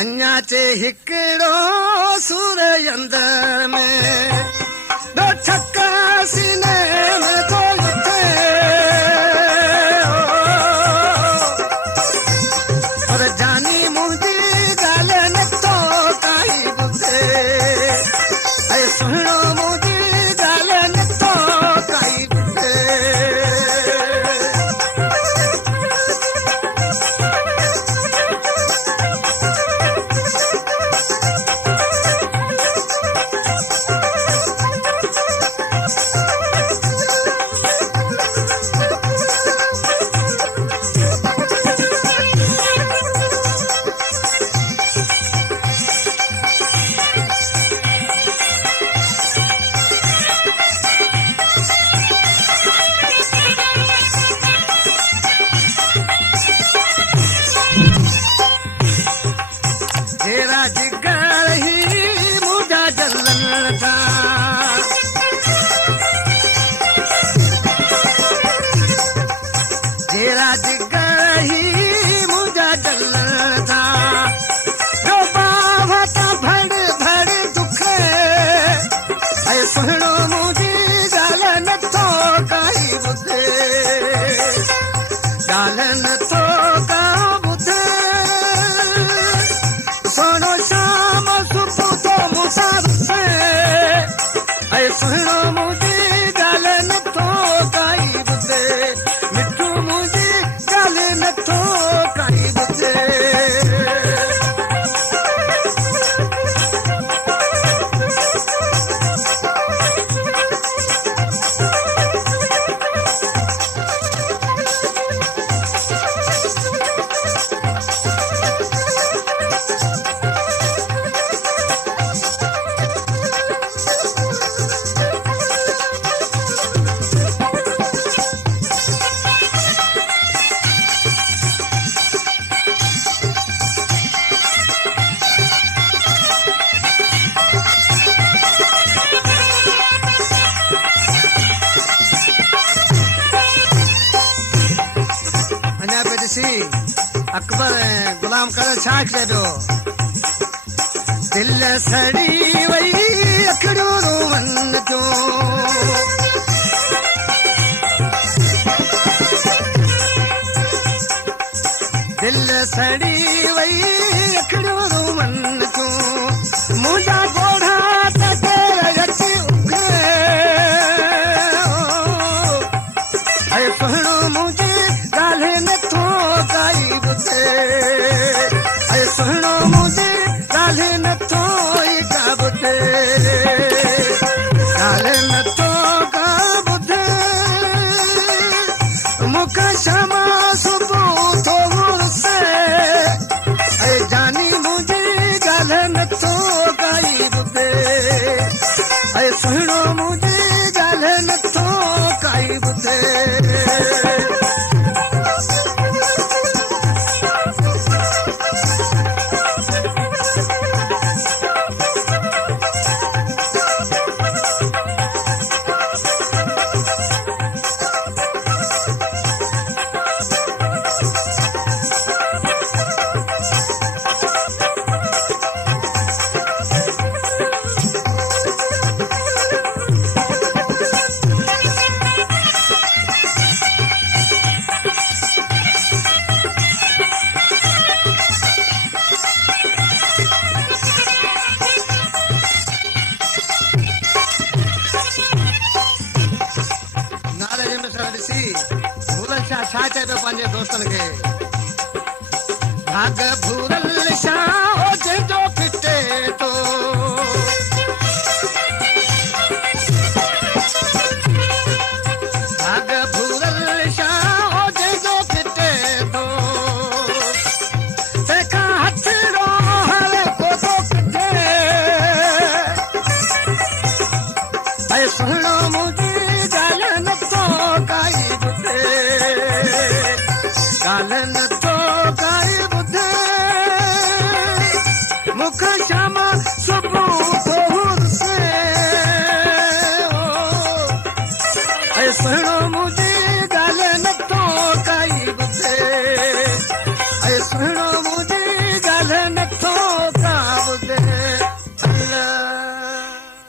अञा चे हिकिड़ो सूर अंदर में दो छक्का सीने में तो उठे और जानी मुंहिंजी ॻाल्हि न तो काई ॿुधे ऐं सुहिणो मुंहिंजी ॻाल्हि न तो काई ॿुधे अकबर गुलाम कर छाछ ले दो दिल सड़ी वही अखड़ो रोवन जो दिल सड़ी वही अखड़ो रोवन जो मुझा गोढ़ा तके रची उगे ऐ सुहणो मुझे गाले न तो काई बुते ऐ सुहणो मुझे गाले न तो का बुते गाले न तो का बुते मुख क्षमा सुबो तो से ऐ जानी मुझे गाले न तो काई बुते ऐ सुहणो मुझे गाले न तो काई बुते छा चए पियो पंहिंजे दोस्तनि खे भाग भूरल शाह जंहिंजो फिटे थो भाग भूरल शाह जंहिंजो फिटे थो तंहिंखां हथड़ो हले कोसो कढे ऐं सुहिणो मुंहिंजी ॻाल्हि नथो काई ॿुधे ॻाल्हि नथो काई ॿुधे मुख